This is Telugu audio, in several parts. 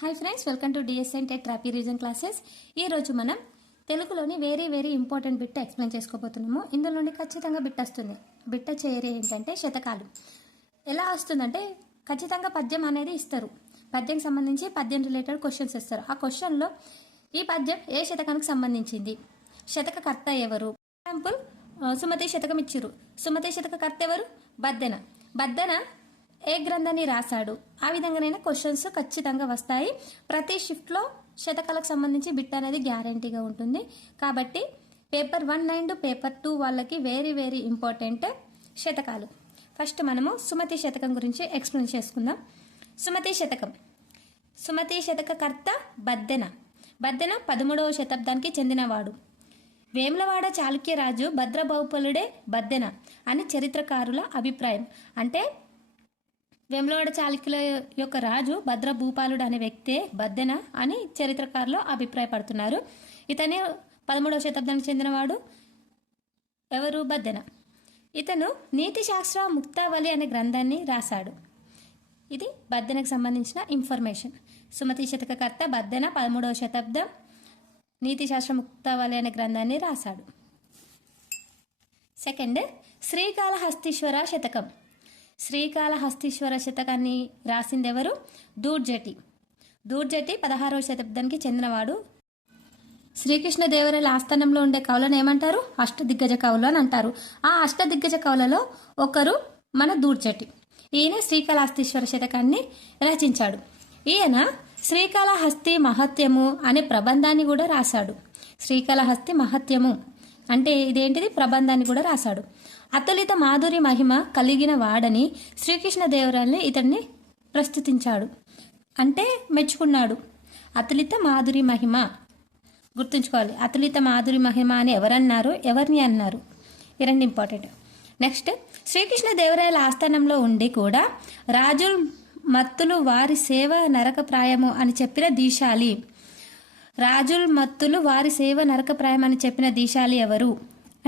Hi friends, welcome to DSN TET trophy region classes. ఈరోజు మనం తెలుగులోని వెరీ ఇంపార్టెంట్ బిట్ ఎక్స్ప్లెయిన్ చేసుకోబోతున్నాము. ఇందులో నుండి ఖచ్చితంగా బిట్ వస్తుంది. బిట్ట చేయరే ఏంటంటే శతకాలు. ఎలా వస్తుందంటే ఖచ్చితంగా పద్యం అనేది ఇస్తారు. పద్యం సంబంధించి పద్యం రిలేటెడ్ క్వశ్చన్స్ ఇస్తారు. ఆ క్వశ్చన్లో ఈ పద్యం ఏ శతకానికి సంబంధించింది, శతకకర్త ఎవరు, ఎగ్జాంపుల్ సుమతి శతకం ఇచ్చిరు. సుమతి శతకకర్త ఎవరు? బద్దెన. బద్దెన ఏ గ్రంథాన్ని రాశాడు? ఆ విధంగానైనా క్వశ్చన్స్ ఖచ్చితంగా వస్తాయి. ప్రతి షిఫ్ట్లో శతకాలకు సంబంధించి బిట్ అనేది గ్యారంటీగా ఉంటుంది. కాబట్టి పేపర్ 1 అండ్ పేపర్ 2 వాళ్ళకి వెరీ ఇంపార్టెంట్ శతకాలు. ఫస్ట్ మనము సుమతి శతకం గురించి ఎక్స్ప్లెయిన్ చేసుకుందాం. సుమతి శతకం. సుమతి శతకకర్త బద్దెన. బద్దెన 13వ శతాబ్దానికి చెందినవాడు. వేములవాడ చాళుక్యరాజు భద్రబహుపలుడే బద్దెన అని చరిత్రకారుల అభిప్రాయం. అంటే వేములవాడ చాళుక్యుల యొక్క రాజు భద్రభూపాలుడు అనే వ్యక్తే బద్దెన అని చరిత్రకారులు అభిప్రాయపడుతున్నారు. ఇతనే 13వ శతాబ్దానికి చెందినవాడు. ఎవరు? బద్దెన. ఇతను నీతి శాస్త్ర ముక్తావళి అనే గ్రంథాన్ని రాశాడు. ఇది బద్దెనకు సంబంధించిన ఇన్ఫర్మేషన్. సుమతి శతకకర్త బద్దెన 13వ శతాబ్దం నీతి శాస్త్ర ముక్తావళి అనే గ్రంథాన్ని రాశాడు. సెకండ్, శ్రీకాళహస్తీశ్వర శతకం. శ్రీకాళహస్తీశ్వర శతకాన్ని రాసింది ఎవరు? దూర్జటి. దూర్జటి 16వ శతాబ్దానికి చెందినవాడు. శ్రీకృష్ణదేవరాయల ఆస్థానంలో ఉండే కవులను ఏమంటారు? అష్టదిగ్గజ కవులు అని అంటారు. ఆ అష్టదిగ్గజ కవులలో ఒకరు మన దూర్జటి. ఈయన శ్రీకాళహస్తీశ్వర శతకాన్ని రచించాడు. ఈయన శ్రీకాళహస్తి మహత్యము అనే ప్రబంధాన్ని కూడా రాశాడు. శ్రీకాళహస్తి మహత్యము అంటే ఇదేంటిది? ప్రబంధాన్ని కూడా రాశాడు. అతులిత మాధురి మహిమ కలిగిన వాడని శ్రీకృష్ణదేవరాయల్ని ఇతన్ని ప్రస్తుతించాడు, అంటే మెచ్చుకున్నాడు. అతులిత మాధురి మహిమ గుర్తుంచుకోవాలి. అతులిత మాధురి మహిమ అని ఎవరన్నారు, ఎవరిని అన్నారు? ఈ రెండు ఇంపార్టెంట్. నెక్స్ట్, శ్రీకృష్ణదేవరాయల ఆస్థానంలో ఉండి కూడా రాజుల్ మత్తులు వారి సేవ నరకప్రాయము అని చెప్పిన దీశాలి. రాజుల్ మత్తులు వారి సేవ నరకప్రాయం అని చెప్పిన దీశాలి ఎవరు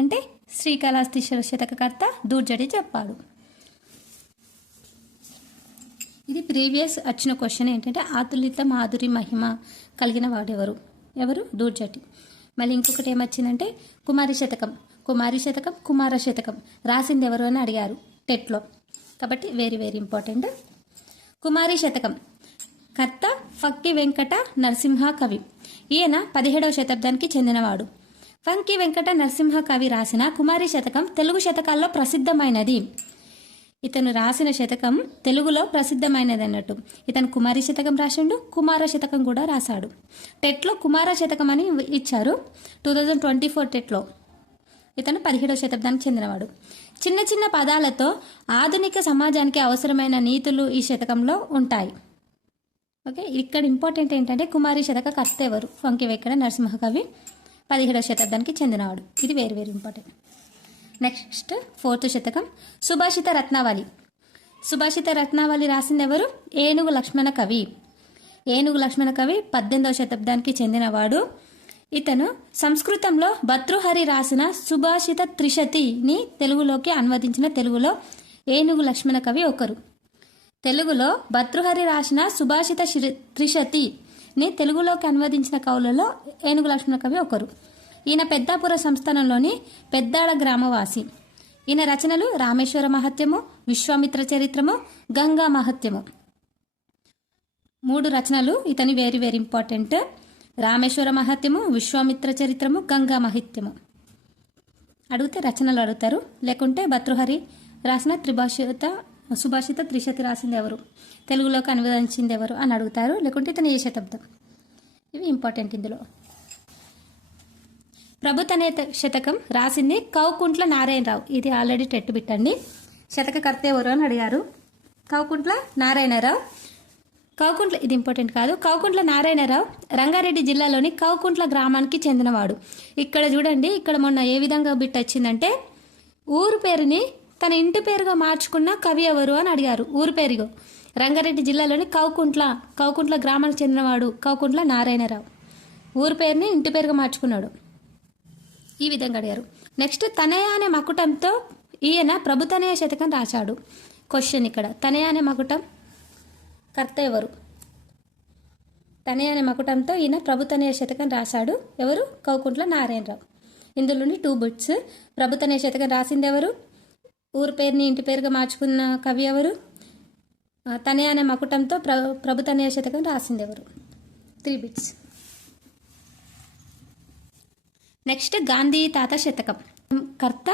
అంటే శ్రీకాళహస్తీశ్వర శతకకర్త దూర్జటి చెప్పాడు. ఇది ప్రీవియస్ వచ్చిన క్వశ్చన్ ఏంటంటే అతులిత మాధురి మహిమ కలిగిన వాడెవరు? ఎవరు? దూర్జటి. మళ్ళీ ఇంకొకటి ఏమొచ్చిందంటే కుమారి శతకం. కుమారి శతకం, కుమార శతకం రాసింది ఎవరు అని అడిగారు టెట్లో. కాబట్టి వెరీ ఇంపార్టెంట్. కుమారి శతకం కర్త ఫక్కి వెంకట నరసింహ కవి. ఈయన 17వ శతాబ్దానికి చెందినవాడు. ఫంకి వెంకట నరసింహ కవి రాసిన కుమారి శతకం తెలుగు శతకాల్లో ప్రసిద్ధమైనది. ఇతను రాసిన శతకం తెలుగులో ప్రసిద్ధమైనది అన్నట్టు. ఇతను కుమారి శతకం రాసిండు, కుమార శతకం కూడా రాశాడు. టెట్లో కుమార శతకం అని ఇచ్చారు 2024 టెట్లో. ఇతను 17వ శతాబ్దానికి చెందినవాడు. చిన్న పదాలతో ఆధునిక సమాజానికి అవసరమైన నీతులు ఈ శతకంలో ఉంటాయి. ఓకే, ఇక్కడ ఇంపార్టెంట్ ఏంటంటే కుమారి శతక కర్త ఎవరు? ఫంకి వెంకట నరసింహ కవి 17వ శతాబ్దానికి చెందినవాడు. ఇది వెరీ ఇంపార్టెంట్. నెక్స్ట్ 4th శతకం సుభాషిత రత్నావళి. సుభాషిత రత్నావళి రాసింది ఎవరు? ఏనుగు లక్ష్మణ కవి. ఏనుగు లక్ష్మణ కవి 18వ శతాబ్దానికి చెందినవాడు. ఇతను సంస్కృతంలో భర్తృహరి రాసిన సుభాషిత త్రిశతిని తెలుగులోకి అనువదించిన తెలుగులో ఏనుగు లక్ష్మణ కవి ఒకరు. తెలుగులో భర్తృహరి రాసిన సుభాషిత త్రిశతిని తెలుగులోకి అనువదించిన కవులలో ఏనుగు లక్ష్మణ కవి ఒకరు. ఈయన పెద్దాపుర సంస్థానంలోని పెద్దాడ గ్రామవాసి. ఈయన రచనలు రామేశ్వర మహత్యము, విశ్వామిత్ర చరిత్రము, గంగా మహత్యము. 3 రచనలు ఇతని వెరీ ఇంపార్టెంట్. రామేశ్వర మహత్యము, విశ్వామిత్ర చరిత్రము, గంగా మహత్యము. అడిగితే రచనలు అడుగుతారు. లేకుంటే భర్తృహరి రాసిన సుభాషిత త్రిశతి రాసింది ఎవరు, తెలుగులోకి అనువదించింది ఎవరు అని అడుగుతారు. లేకుంటే ఇతను ఏ శతాబ్దం. ఇవి ఇంపార్టెంట్. ఇందులో ప్రభుతనే శతకం రాసింది కౌకుంట్ల నారాయణరావు. ఇది ఆల్రెడీ టెట్ బిట్టండి. శతకకర్త ఎవరు అని అడిగారు. కౌకుంట్ల నారాయణరావు. కౌకుంట్ల, ఇది ఇంపార్టెంట్ కాదు. కౌకుంట్ల నారాయణరావు రంగారెడ్డి జిల్లాలోని కౌకుంట్ల గ్రామానికి చెందినవాడు. ఇక్కడ చూడండి, ఇక్కడ మొన్న ఏ విధంగా బిట్ వచ్చిందంటే ఊరు పేరుని తన ఇంటి పేరుగా మార్చుకున్న కవి ఎవరు అని అడిగారు. ఊరు పేరుగా రంగారెడ్డి జిల్లాలోని కౌకుంట్ల గ్రామానికి చెందినవాడు కౌకుంట్ల నారాయణరావు. ఊరు పేరుని ఇంటి పేరుగా మార్చుకున్నాడు. ఈ విధంగా అడిగారు. నెక్స్ట్, తనయ అనే మకుటంతో ఈయన ప్రభుతనయ శతకం రాశాడు. క్వశ్చన్ ఇక్కడ, తనయ అనే మకుటం కర్త ఎవరు? తనయ మకుటంతో ఈయన ప్రభుతనయ శతకం రాశాడు. ఎవరు? కౌకుంట్ల నారాయణరావు. ఇందులోని 2 బిట్స్. ప్రభుతనయ శతకం రాసింది ఎవరు? ఊరు పేరుని ఇంటి పేరుగా మార్చుకున్న కవి ఎవరు? తనయ అనే మకుటంతో ప్రభుతనయ శతకం రాసింది ఎవరు? 3 బిట్స్. నెక్స్ట్ గాంధీ తాత శతకం. కర్త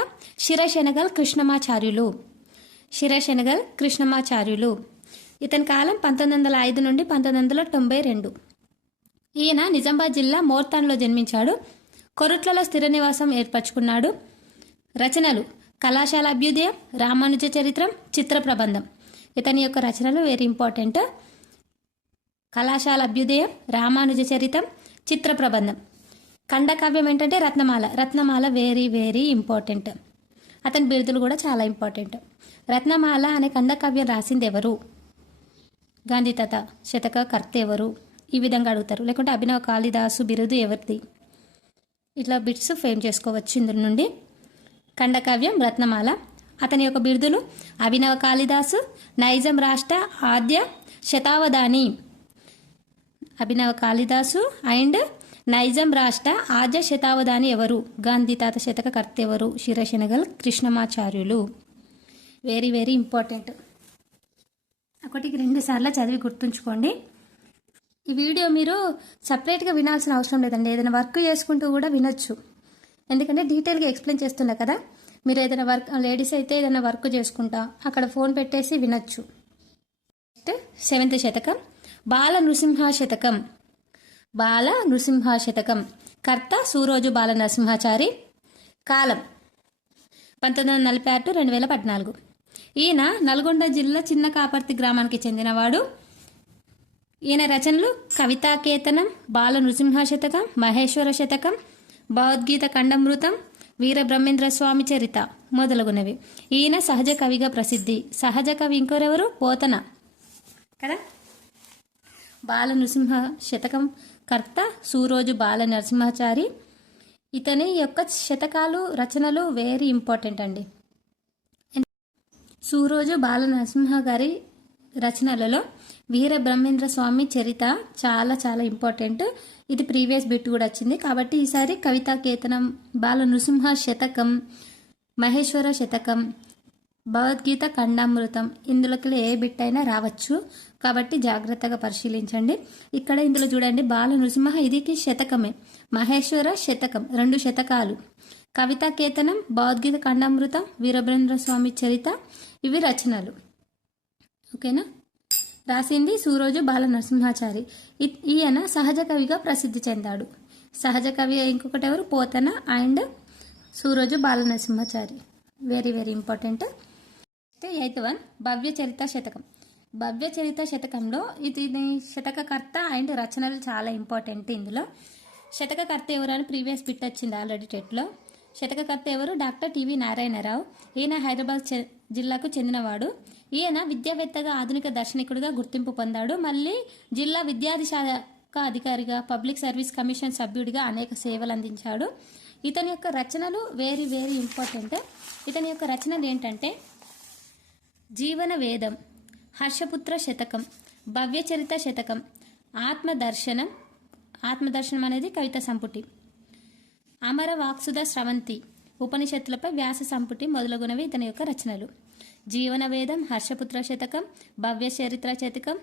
శిరశెనగల్ కృష్ణమాచార్యులు. శిరశెనగల్ కృష్ణమాచార్యులు. ఇతని కాలం 1905 నుండి 1992. ఈయన నిజామాబాద్ జిల్లా మోర్తాన్లో జన్మించాడు. కొరుట్లలో స్థిర నివాసం ఏర్పరచుకున్నాడు. రచనలు కళాశాల అభ్యుదయం, రామానుజ చరిత్రం, చిత్ర ప్రబంధం. ఇతని యొక్క రచనలు వెరీ ఇంపార్టెంట్. కళాశాల అభ్యుదయం, రామానుజ చరిత్రం, చిత్ర ప్రబంధం. ఖండకావ్యం ఏంటంటే రత్నమాల. రత్నమాల వెరీ వెరీ ఇంపార్టెంట్. అతని బిరుదులు కూడా చాలా ఇంపార్టెంట్. రత్నమాల అనే ఖండకావ్యం రాసింది ఎవరు? గాంధీ తాత శతక కర్త ఎవరు? ఈ విధంగా అడుగుతారు. లేకుంటే అభినవ కాళిదాసు బిరుదు ఎవరిది? ఇట్లా బిట్స్ ఫేమ్ చేసుకోవచ్చు ఇందులో నుండి. ఖండకావ్యం రత్నమాల. అతని యొక్క బిరుదులు అభినవ కాళిదాసు, నైజాం రాష్ట్ర ఆద్య శతావధాని. అభినవ కాళిదాసు అండ్ నైజాం రాష్ట్ర ఆద్య శతావధాని ఎవరు? గాంధీ తాత శతక కర్త ఎవరు? శిరశెనగల్ కృష్ణమాచార్యులు. Very very important. 1-2 సార్లు చదివి గుర్తుంచుకోండి. ఈ వీడియో మీరు సపరేట్గా వినాల్సిన అవసరం లేదండి. ఏదైనా వర్క్ చేసుకుంటూ కూడా వినొచ్చు. ఎందుకంటే డీటెయిల్గా ఎక్స్ప్లెయిన్ చేస్తున్నా కదా. మీరు ఏదైనా వర్క్, లేడీస్ అయితే ఏదైనా వర్క్ చేసుకుంటా అక్కడ ఫోన్ పెట్టేసి వినొచ్చు. 7th శతకం బాల నృసింహ శతకం. బాల నృసింహ శతకం. కర్త సూరోజు బాల నరసింహాచారి. కాలం 1946 to 2014. ఈయన నల్గొండ జిల్లా చిన్న కాపర్తి గ్రామానికి చెందినవాడు. ఈయన రచనలు కవితాకేతనం, బాల నృసింహ శతకం, మహేశ్వర శతకం, భగవద్గీత ఖండామృతం, వీరబ్రహ్మేంద్ర స్వామి చరిత మొదలగునవి. ఈయన సహజ కవిగా ప్రసిద్ధి. సహజ కవి ఇంకోరెవరు? పోతన కదా. బాల నృసింహ శతకం కర్త సూరోజు బాల నరసింహాచారి. ఇతని యొక్క శతకాలు రచనలు వెరీ ఇంపార్టెంట్ అండి. సూరోజు బాల నరసింహ గారి రచనలలో వీరబ్రహ్మేంద్ర స్వామి చరిత చాలా చాలా ఇంపార్టెంట్. ఇది ప్రీవియస్ బిట్ కూడా వచ్చింది కాబట్టి ఈసారి కవితాకేతనం, బాల నృసింహ శతకం, మహేశ్వర శతకం, భగవద్గీత ఖండామృతం ఇందులోకి ఏ బిట్ అయినా రావచ్చు కాబట్టి జాగ్రత్తగా పరిశీలించండి. ఇక్కడ ఇందులో చూడండి బాల నృసింహ ఇదికి శతకమే, మహేశ్వర శతకం 2 శతకాలు, కవితాకేతనం, భగవద్గీత ఖండామృతం, వీరబ్రహ్మేంద్ర స్వామి చరిత ఇవి రచనలు. ఓకేనా. రాసింది సూరోజు బాల నరసింహాచారి. ఈయన సహజ కవిగా ప్రసిద్ధి చెందాడు. సహజ కవి ఇంకొకటి ఎవరు? Pothana and Suroju Bala Narasimhachari. Very very important. 8th one Bhavya Charitha శతకం. భవ్య చరిత శతకంలో ఇది శతకకర్త అండ్ రచనలు చాలా ఇంపార్టెంట్. ఇందులో శతకకర్త ఎవరు అని ప్రీవియస్ బిట్ వచ్చింది ఆల్రెడీ టెట్లో. శతకకర్త ఎవరు? Doctor TV Narayana Rao. ఈయన హైదరాబాద్ జిల్లాకు చెందినవాడు. ఈయన విద్యావేత్తగా, ఆధునిక దార్శనికుడిగా గుర్తింపు పొందాడు. మళ్ళీ జిల్లా విద్యార్థి శాఖ అధికారిగా, పబ్లిక్ సర్వీస్ కమిషన్ సభ్యుడిగా అనేక సేవలు అందించాడు. ఇతని యొక్క రచనలు వెరీ వెరీ ఇంపార్టెంట్. ఇతని యొక్క రచనలు ఏంటంటే జీవన వేదం, హర్షపుత్ర శతకం, భవ్యచరిత శతకం, ఆత్మదర్శనం. ఆత్మదర్శనం అనేది కవిత సంపుటి, అమర వాక్సుధ స్రవంతి, ఉపనిషత్తులపై వ్యాస సంపుటి మొదలగునవి ఇతని యొక్క రచనలు. జీవన వేదం, హర్షపుత్ర శతకం, భవ్య చరిత్ర శతకం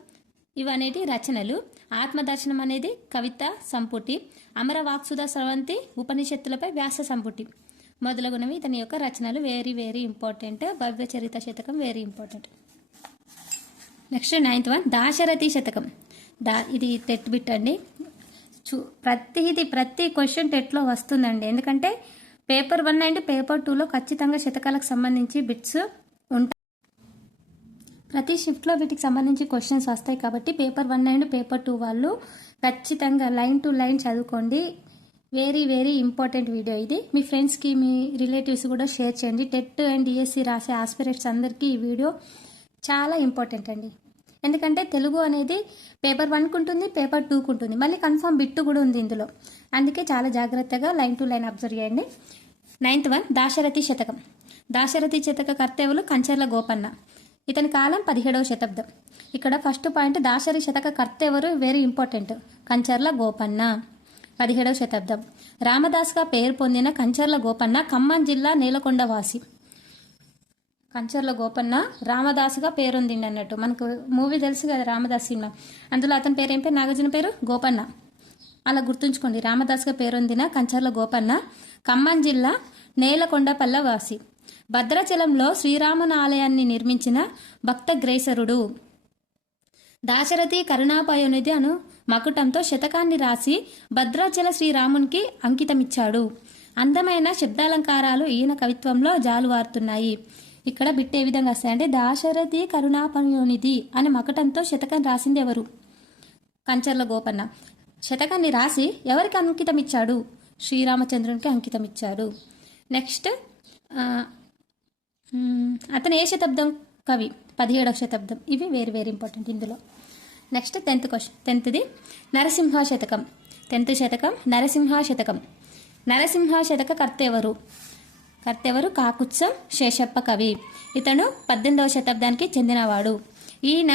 ఇవనేటి రచనలు. ఆత్మదర్శనం అనేది కవిత సంపుటి, అమర వాక్సుధ స్రవంతి, ఉపనిషత్తులపై వ్యాస సంపుటి మొదలగునవి ఇతని యొక్క రచనలు. Very very important. భవ్య చరిత్ర శతకం very important. Next 9th one Dasarathi శతకం. ఇది టెట్ బిట్ అండి. ప్రతి క్వశ్చన్ టెట్లో వస్తుందండి. ఎందుకంటే పేపర్ 1 అండ్ పేపర్ 2లో ఖచ్చితంగా శతకాలకు సంబంధించి బిట్స్ ఉంటాయి. ప్రతి షిఫ్ట్లో వీటికి సంబంధించి క్వశ్చన్స్ వస్తాయి కాబట్టి పేపర్ 1 అండ్ పేపర్ 2 వాళ్ళు ఖచ్చితంగా లైన్ టు లైన్ చదువుకోండి. వెరీ వెరీ ఇంపార్టెంట్ వీడియో ఇది. మీ ఫ్రెండ్స్కి, మీ రిలేటివ్స్ కూడా షేర్ చేయండి. టెట్ అండ్ డిఎస్సి రాసే ఆస్పిరెంట్స్ అందరికీ ఈ వీడియో చాలా ఇంపార్టెంట్ అండి. ఎందుకంటే తెలుగు అనేది పేపర్ 1కు ఉంటుంది, పేపర్ 2కు ఉంటుంది, మళ్ళీ కన్ఫర్మ్ బిట్టు కూడా ఉంది ఇందులో. అందుకే చాలా జాగ్రత్తగా లైన్ టు లైన్ అబ్జర్వ్ చేయండి. 9th one దాశరథి శతకం. దాశరథి శతక కర్తవ్యులు కంచర్ల గోపన్న. ఇతని కాలం 17వ శతాబ్దం. ఇక్కడ ఫస్ట్ పాయింట్ దాశరథి శతక కర్త ఎవరు, వెరీ ఇంపార్టెంట్, కంచర్ల గోపన్న, 17వ శతాబ్దం. రామదాస్గా పేరు పొందిన కంచర్ల గోపన్న ఖమ్మం జిల్లా నేలకొండ వాసి. కంచర్ల గోపన్న రామదాసుగా పేరొందిండి అన్నట్టు. మనకు మూవీ తెలుసు కదా రామదాస్ సినిమా, అందులో అతని పేరు ఏం పేరు, నాగార్జున పేరు గోపన్న. అలా గుర్తుంచుకోండి. రామదాస్గా పేరొందిన కంచర్ల గోపన్న ఖమ్మం జిల్లా నేలకొండపల్ల వాసి. భద్రాచలంలో శ్రీరాముని ఆలయాన్ని నిర్మించిన భక్తగ్రేసరుడు. దాశరథి కరుణాపయోనిధి అను మకుటంతో శతకాన్ని రాసి భద్రాచల శ్రీరామునికి అంకితమిచ్చాడు. అందమైన శబ్దాలంకారాలు ఈయన కవిత్వంలో జాలువారుతున్నాయి. ఇక్కడ బిట్ ఏ విధంగా వస్తాయంటే, దాశరథి కరుణాపయోనిధి అనే మకుటంతో శతకం రాసింది ఎవరు, కంచర్ల గోపన్న. శతకాన్ని రాసి ఎవరికి అంకితం ఇచ్చాడు, శ్రీరామచంద్రునికి అంకితం ఇచ్చాడు. నెక్స్ట్ అతను ఏ శతాబ్దం కవి, 17వ శతాబ్దం. ఇవి వెరీ ఇంపార్టెంట్ ఇందులో. Next 10th question, 10th Narasimha శతకం. 10th శతకం నరసింహ శతకం. నరసింహ శతక కర్త ఎవరు కాకుత్సం శేషప్ప కవి. ఇతను 18వ శతాబ్దానికి చెందినవాడు. ఈయన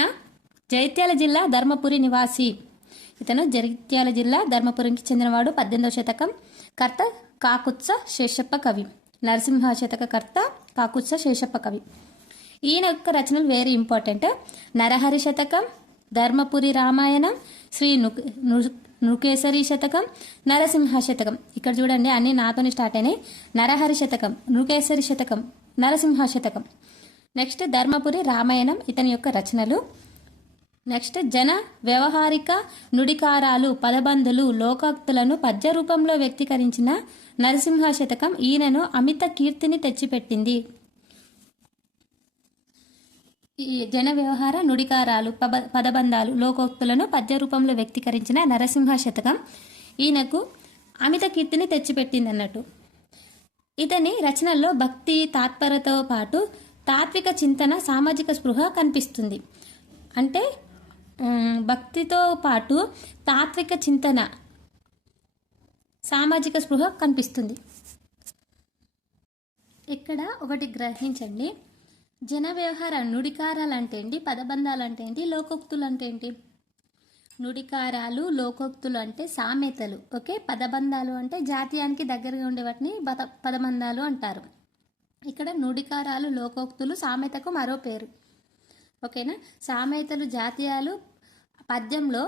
జైత్యాల జిల్లా ధర్మపురి నివాసి. ఇతను జగిత్యాల జిల్లా ధర్మపురికి చెందినవాడు. 18వ శతకం కర్త కాకుత్స శేషప్ప కవి. నరసింహ శతక కర్త కాకుత్స శేషప్ప కవి. ఈయన యొక్క రచనలు వెరీ ఇంపార్టెంట్. నరహరి శతకం, ధర్మపురి రామాయణం, శ్రీ నృకేసరి శతకం, నరసింహ శతకం. ఇక్కడ చూడండి అన్ని నాతోని స్టార్ట్ అయినాయి. నరహరి శతకం, నృకేసరి శతకం, నరసింహ శతకం. నెక్స్ట్ ధర్మపురి రామాయణం ఇతని యొక్క రచనలు. నెక్స్ట్ జన వ్యవహారిక నుడికారాలు, పదబంధులు, లోకోక్తులను పద్య రూపంలో వ్యక్తీకరించిన నరసింహ శతకం ఈయనను అమిత కీర్తిని తెచ్చిపెట్టింది. ఈ జన వ్యవహార నుడికారాలు, పదబంధాలు, లోకోక్తులను పద్య రూపంలో వ్యక్తీకరించిన నరసింహ శతకం ఈయనకు అమిత కీర్తిని తెచ్చిపెట్టింది అన్నట్టు. ఇతని రచనల్లో భక్తి తాత్పరతో పాటు తాత్విక చింతన, సామాజిక స్పృహ కనిపిస్తుంది. అంటే భక్తితో పాటు తాత్విక చింతన, సామాజిక స్పృహ కనిపిస్తుంది. ఇక్కడ ఒకటి గ్రహించండి, జన వ్యవహార నుడికారాలు అంటే ఏంటి, పదబంధాలు అంటే ఏంటి, లోకోక్తులు అంటే ఏంటి. నుడికారాలు, లోకోక్తులు అంటే సామెతలు, ఓకే. పదబంధాలు అంటే జాతీయానికి దగ్గరగా ఉండే వాటిని పదబంధాలు అంటారు. ఇక్కడ నుడికారాలు, లోకోక్తులు సామెతకు మరో పేరు, ఓకేనా. సామెతలు, జాతీయాలు పద్యంలో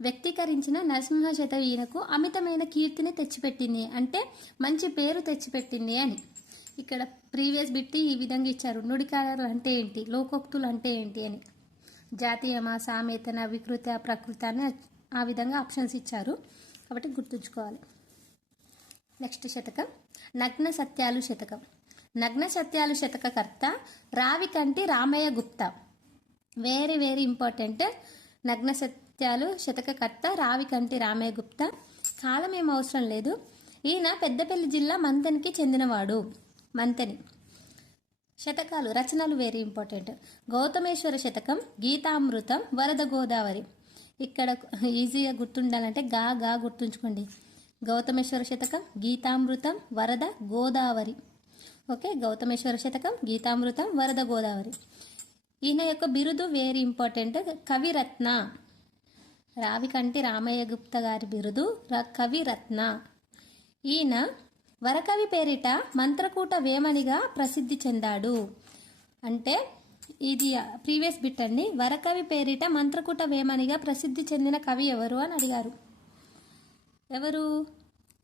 వ్యక్తీకరించిన నరసింహ శతకం ఈయనకు అమితమైన కీర్తిని తెచ్చిపెట్టింది, అంటే మంచి పేరు తెచ్చిపెట్టింది అని. ఇక్కడ ప్రీవియస్ బిట్ ఈ విధంగా ఇచ్చారు, నుడికారాలు అంటే ఏంటి, లోకోక్తులు అంటే ఏంటి అని. జాతీయమా, సామెతన, వికృత, ప్రకృత అని ఆ విధంగా ఆప్షన్స్ ఇచ్చారు, కాబట్టి గుర్తుంచుకోవాలి. నెక్స్ట్ శతకం నగ్న సత్యాలు శతకం. నగ్న సత్యాలు శతక కర్త రావికంటి రామయ్య గుప్తా. Very important. నగ్న సత్యాలు శతక కర్త రావికంటి రామయ్య గుప్తా. కాలం ఏం అవసరం లేదు. ఈయన పెద్దపల్లి జిల్లా మంతెనికి చెందినవాడు. మంతెని. శతకాలు, రచనలు వెరీ ఇంపార్టెంట్. గౌతమేశ్వర శతకం, గీతామృతం, వరద గోదావరి. ఇక్కడ ఈజీగా గుర్తుండాలంటే గా గుర్తుంచుకోండి. గౌతమేశ్వర శతకం, గీతామృతం, వరద గోదావరి, ఓకే. గౌతమేశ్వర శతకం, గీతామృతం, వరద గోదావరి. ఈయన యొక్క బిరుదు వెరీ ఇంపార్టెంట్, కవిరత్న. రావికంటి రామయ్య గుప్త గారి బిరుదు కవిరత్న. ఈయన వరకవి పేరిట మంత్రకూట వేమనిగా ప్రసిద్ధి చెందాడు. అంటే ఇది ప్రీవియస్ బిట్ అండి. వరకవి పేరిట మంత్రకూట వేమనిగా ప్రసిద్ధి చెందిన కవి ఎవరు అని అడిగారు. ఎవరు?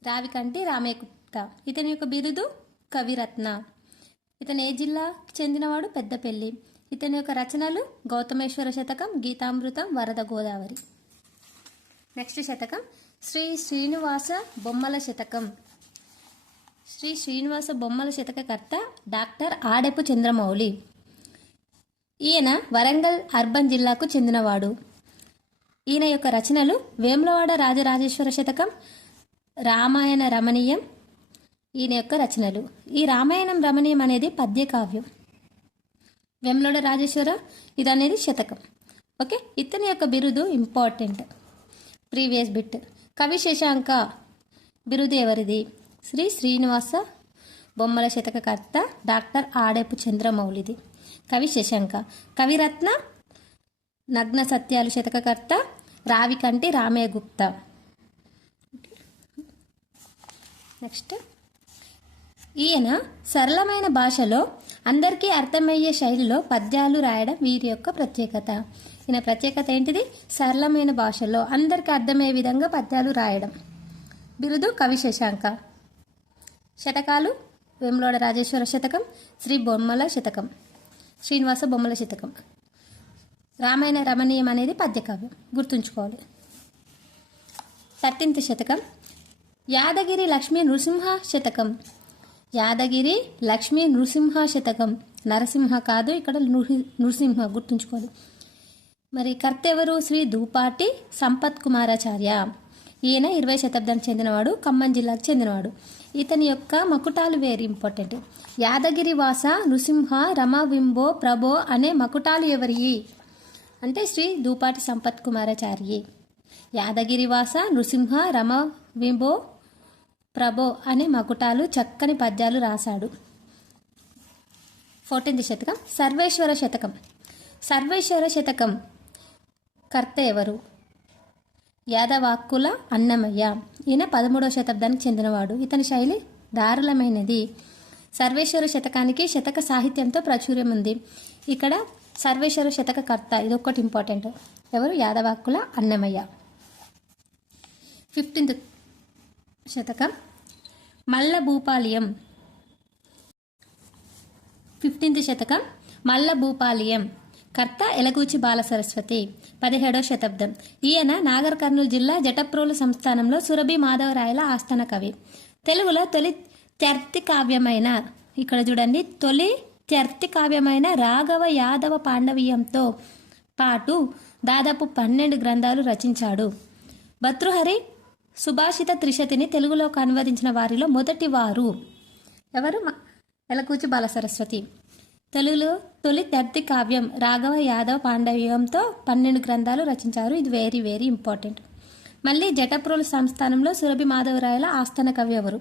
రావికంటి రామయ్య గుప్తా. ఇతని యొక్క బిరుదు కవిరత్న. ఇతను ఏ జిల్లాకి చెందినవాడు? పెద్దపల్లి. ఇతని యొక్క రచనలు గౌతమేశ్వర శతకం, గీతామృతం, వరద గోదావరి. నెక్స్ట్ శతకం శ్రీ శ్రీనివాస బొమ్మల శతకం. శ్రీ శ్రీనివాస బొమ్మల శతకకర్త డాక్టర్ ఆడెపు చంద్రమౌళి. ఈయన వరంగల్ అర్బన్ జిల్లాకు చెందినవాడు. ఈయన యొక్క రచనలు వేములవాడ రాజరాజేశ్వర శతకం, రామాయణ రమణీయం. ఈయన యొక్క రచనలు. ఈ రామాయణం రమణీయం అనేది పద్యకావ్యం. వేములవాడ రాజేశ్వర ఇది అనేది శతకం, ఓకే. ఇతని యొక్క బిరుదు ఇంపార్టెంట్, ప్రీవియస్ బిట్. కవి శశాంక బిరుదు ఎవరిది? శ్రీ శ్రీనివాస బొమ్మల శతకకర్త డాక్టర్ ఆడెపు చంద్రమౌళిది. కవి శశాంక. కవిరత్న నగ్న సత్యాలు శతకకర్త రావికంటి రామయ్య గుప్తా. నెక్స్ట్, ఈయన సరళమైన భాషలో అందరికీ అర్థమయ్యే శైలిలో పద్యాలు రాయడం వీరి యొక్క ప్రత్యేకత. ఈయన ప్రత్యేకత ఏంటిది? సరళమైన భాషలో అందరికీ అర్థమయ్యే విధంగా పద్యాలు రాయడం. బిరుదు కవి శశాంక. శతకాలు వేములవాడ రాజేశ్వర శతకం, శ్రీ బొమ్మల శతకం, శ్రీనివాస బొమ్మల శతకం. రామాయణ రమణీయం అనేది పద్యకావ్యం, గుర్తుంచుకోవాలి. 13th శతకం యాదగిరి లక్ష్మీ నృసింహ శతకం. యాదగిరి లక్ష్మీ నృసింహ శతకం. నరసింహ కాదు, ఇక్కడ నృసింహ, గుర్తుంచుకోవాలి. మరి కర్త ఎవరు? శ్రీ దూపాటి సంపత్ కుమారాచార్య. ఈయన 20వ శతాబ్దానికి చెందినవాడు, ఖమ్మం జిల్లాకు చెందినవాడు. ఇతని యొక్క మకుటాలు వెరీ ఇంపార్టెంట్. యాదగిరి వాస నృసింహ రమ వింబో ప్రభో అనే మకుటాలు ఎవరి అంటే శ్రీ దూపాటి సంపత్ కుమారాచార్య. యాదగిరి వాస నృసింహ రమ వింబో ప్రభో అనే మకుటాలు చక్కని పద్యాలు రాశాడు. 14th శతకం సర్వేశ్వర శతకం. సర్వేశ్వర శతకం కర్త ఎవరు? యాదవాక్కుల అన్నమయ్య. ఈయన 13వ శతాబ్దానికి చెందినవాడు. ఇతని శైలి దారుణమైనది. సర్వేశ్వర శతకానికి శతక సాహిత్యంతో ప్రాచుర్యం ఉంది. ఇక్కడ సర్వేశ్వర శతక కర్త, ఇది ఒక్కటి ఇంపార్టెంట్. ఎవరు? యాదవాక్కుల అన్నమయ్య. 15th శతకం మల్ల భూపాలియం. 15th శతకం మల్ల భూపాలియం. కర్త ఎలగూచి బాల సరస్వతి. 17వ శతాబ్దం. ఈయన నాగర్ కర్నూలు జిల్లా జటప్రోలు సంస్థానంలో సురభి మాధవరాయల ఆస్థాన కవి. తెలుగులో తొలి త్యర్థి కావ్యమైన, ఇక్కడ చూడండి, తొలి త్యర్థి కావ్యమైన రాఘవ యాదవ పాండవీయంతో పాటు దాదాపు 12 గ్రంథాలు రచించాడు. భర్తృహరి సుభాషిత త్రిశతిని తెలుగులోకి అనువదించిన వారిలో మొదటి వారు ఎవరు? ఎలకూచి బాల సరస్వతి. తెలుగులో తొలి త్యర్థి కావ్యం రాఘవ యాదవ పాండవీయంతో 12 గ్రంథాలు రచించారు. ఇది వెరీ వెరీ ఇంపార్టెంట్. మళ్ళీ జటప్రోలు సంస్థానంలో సురభి మాధవరాయల ఆస్థాన కవి ఎవరు?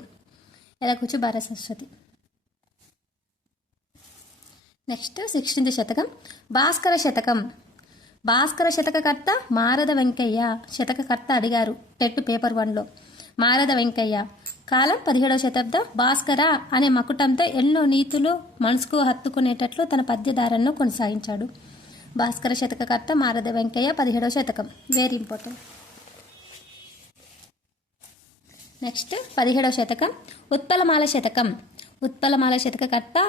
ఎలకూచి బాల సరస్వతి. నెక్స్ట్ 16th శతకం భాస్కర శతకం. భాస్కర శతకకర్త మారద వెంకయ్య. శతకకర్త అడిగారు టెట్ పేపర్ 1లో. మారద వెంకయ్య. కాలం 17వ శతాబ్దం. భాస్కర అనే మకుటంతో ఎన్నో నీతులు మనసుకు హత్తుకునేటట్లు తన పద్యధారణను కొనసాగించాడు. భాస్కర శతకకర్త మారద వెంకయ్య, 17వ శతకం. Very important. నెక్స్ట్ 17వ శతకం ఉత్పలమాల శతకం. ఉత్పలమాల శతకకర్త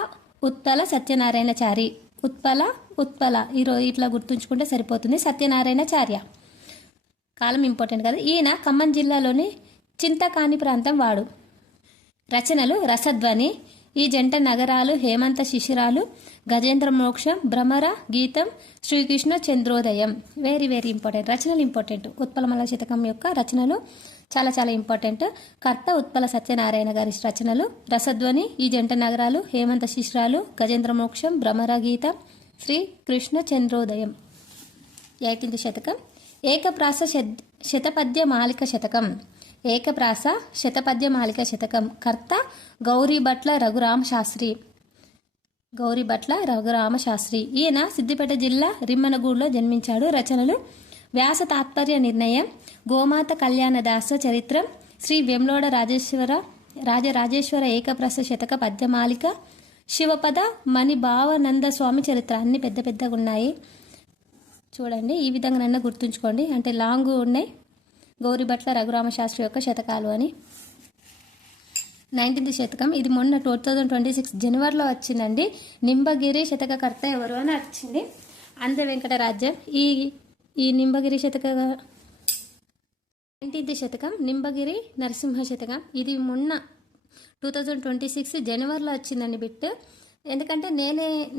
ఉత్పల సత్యనారాయణచారి. ఉత్పల ఇట్లా గుర్తుంచుకుంటే సరిపోతుంది. సత్యనారాయణచార్య. కాలం ఇంపార్టెంట్ కదా. ఈయన ఖమ్మం జిల్లాలోని చింతకాని ప్రాంతం వాడు. రచనలు రసధ్వని, ఈ జంట నగరాలు, హేమంత శిశిరాలు, గజేంద్ర మోక్షం, Bhramara Geetham, Srikrishna Chandrodayam. Very very important. రచనలు ఇంపార్టెంట్. ఉత్పలమాల శతకం యొక్క రచనలు చాలా చాలా ఇంపార్టెంట్. కర్త ఉత్పల సత్యనారాయణ గారి రచనలు రసధ్వని, ఈ జంట నగరాలు, హేమంత శిశిరాలు, గజేంద్ర మోక్షం, భ్రమర గీతం, శ్రీ కృష్ణ చంద్రోదయం. 18th శతకం ఏకప్రాస శతపద్య మాలిక శతకం. ఏకప్రాస శతపద్య మాలిక శతకం. కర్త గౌరీభట్ల రఘురామ శాస్త్రి. గౌరీభట్ల రఘురామ శాస్త్రి. ఈయన సిద్దిపేట జిల్లా రిమ్మనగూడలో జన్మించాడు. రచనలు వ్యాస తాత్పర్య నిర్ణయం, గోమాత కళ్యాణదాస చరిత్రం, శ్రీ వేములవాడ రాజరాజేశ్వర ఏకప్రాస శతక పద్యమాలిక, శివపద మణి భావానంద స్వామి చరిత్ర. అన్ని పెద్ద పెద్దగా ఉన్నాయి చూడండి. ఈ విధంగా నన్ను గుర్తుంచుకోండి, అంటే లాంగ్ ఉన్నాయి. గౌరీభట్ల రఘురామ శాస్త్రి యొక్క శతకాలు అని. 19th శతకం. ఇది మొన్న 2026 జనవరిలో వచ్చిందండి. నింబగిరి శతకకర్త ఎవరు అని వచ్చింది. ఆంధ్ర వెంకటరాజ్యం. ఈ నింబగిరి శతక 19th శతకం నింబగిరి నరసింహ శతకం. ఇది మొన్న 2026 జనవరిలో వచ్చిందండి బిట్. ఎందుకంటే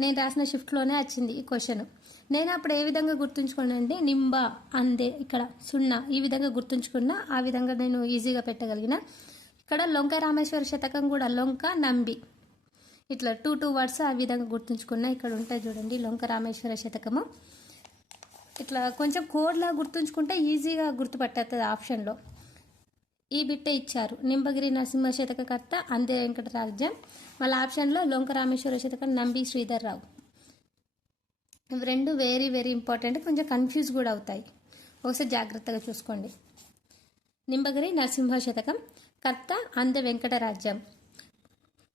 నేను రాసిన షిఫ్ట్లోనే వచ్చింది ఈ క్వశ్చన్. నేను అప్పుడు ఏ విధంగా గుర్తుంచుకున్నానంటే నింబ అందే, ఇక్కడ సున్నా, ఈ విధంగా గుర్తుంచుకున్నా. ఆ విధంగా నేను ఈజీగా పెట్టగలిగిన. ఇక్కడ లొంక రామేశ్వర శతకం కూడా లొంక నంబి, ఇట్లా 2 వర్డ్స్ ఆ విధంగా గుర్తుంచుకున్నా. ఇక్కడ ఉంటాయి చూడండి లొంక రామేశ్వర శతకము. ఇట్లా కొంచెం కోడ్లా గుర్తుంచుకుంటే ఈజీగా గుర్తుపట్టేస్తుంది ఆప్షన్లో. ఈ బిట్టే ఇచ్చారు. నింబగిరి నరసింహ శతకకర్త అందే వెంకటరాజ్యం. మళ్ళీ ఆప్షన్లో లొంక రామేశ్వర శతకం నంబి శ్రీధర్ రావు. ఇవి రెండు వెరీ వెరీ ఇంపార్టెంట్, కొంచెం కన్ఫ్యూజ్ కూడా అవుతాయి, ఒకసారి జాగ్రత్తగా చూసుకోండి. నింబగిరి నరసింహ శతకం, కర్త అంద వెంకటరాజ్యం.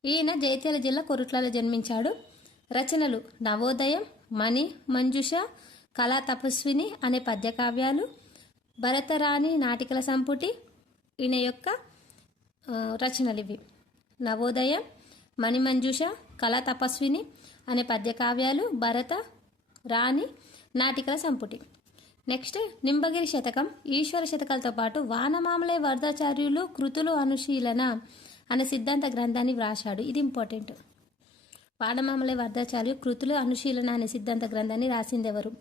ఈయన జైత్యాల జిల్లా కొరుట్లలో జన్మించాడు. రచనలు నవోదయం, మణి మంజుష, కళా తపస్విని అనే పద్యకావ్యాలు, భరతరాణి నాటికల సంపుటి ఈయన యొక్క రచనలు ఇవి. నవోదయం, మణిమంజుష, కళా తపస్విని అనే పద్యకావ్యాలు, భరత రాణి నాటికల సంపుటి. నెక్స్ట్ నింబగిరి శతకం, ఈశ్వర శతకాలతో పాటు వానమామలే వరదాచార్యులు కృతులు అనుశీలన అనే సిద్ధాంత గ్రంథాన్ని వ్రాశాడు. ఇది ఇంపార్టెంట్. వానమామలే వరదాచార్యులు కృతులు అనుశీలన అనే సిద్ధాంత గ్రంథాన్ని రాసింది ఎవరు?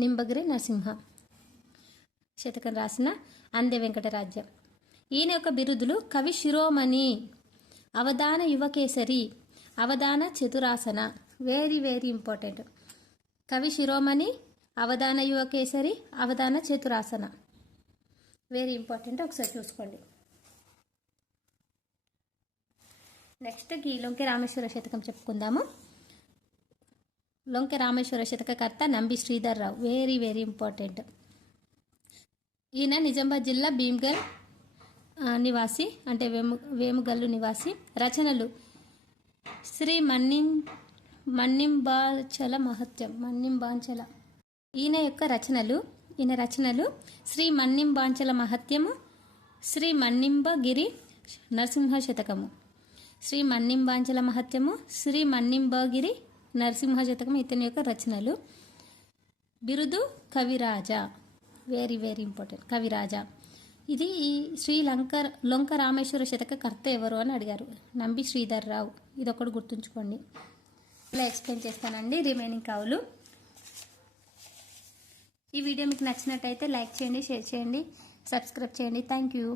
నింబగిరి నరసింహ శతకం రాసిన అందే వెంకటరాజ్యం. ఈయన యొక్క బిరుదులు కవి శిరోమణి, అవధాన యువకేసరి, అవధాన చతురాసన. Very very important. కవి శిరోమణి, అవధాన యువకేసరి, అవధాన చతురాసన. వెరీ ఇంపార్టెంట్, ఒకసారి చూసుకోండి. నెక్స్ట్ ఈ లొంకె రామేశ్వర శతకం చెప్పుకుందాము. లొంకె రామేశ్వర శతకకర్త Nambi Sridhar Rao. Very very important. ఈయన నిజామాబాద్ జిల్లా భీమ్గల్ నివాసి, అంటే వేముగల్లు నివాసి. రచనలు శ్రీ మన్నింబాంచల మహత్యం, మన్నింబాంచల. ఈయన రచనలు శ్రీ మన్నింబాంచల మహత్యము, శ్రీ మన్నింబగిరి నరసింహ శతకము. శ్రీ మన్నింబాంచల మహత్యము, శ్రీ మన్నింబగిరి నరసింహ శతకము ఇతని యొక్క రచనలు. బిరుదు Kaviraja. Very very important, Kaviraja. ఇది ఈ లొంక రామేశ్వర శతక కర్త ఎవరు అని అడిగారు. నంబి శ్రీధర్ రావు. ఇది ఒకటి గుర్తుంచుకోండి. ఇలా ఎక్స్ప్లెయిన్ చేస్తానండి రిమైనింగ్ కవులు. ఈ వీడియో మీకు నచ్చినట్టయితే లైక్ చేయండి, షేర్ చేయండి, సబ్స్క్రైబ్ చేయండి. Thank you.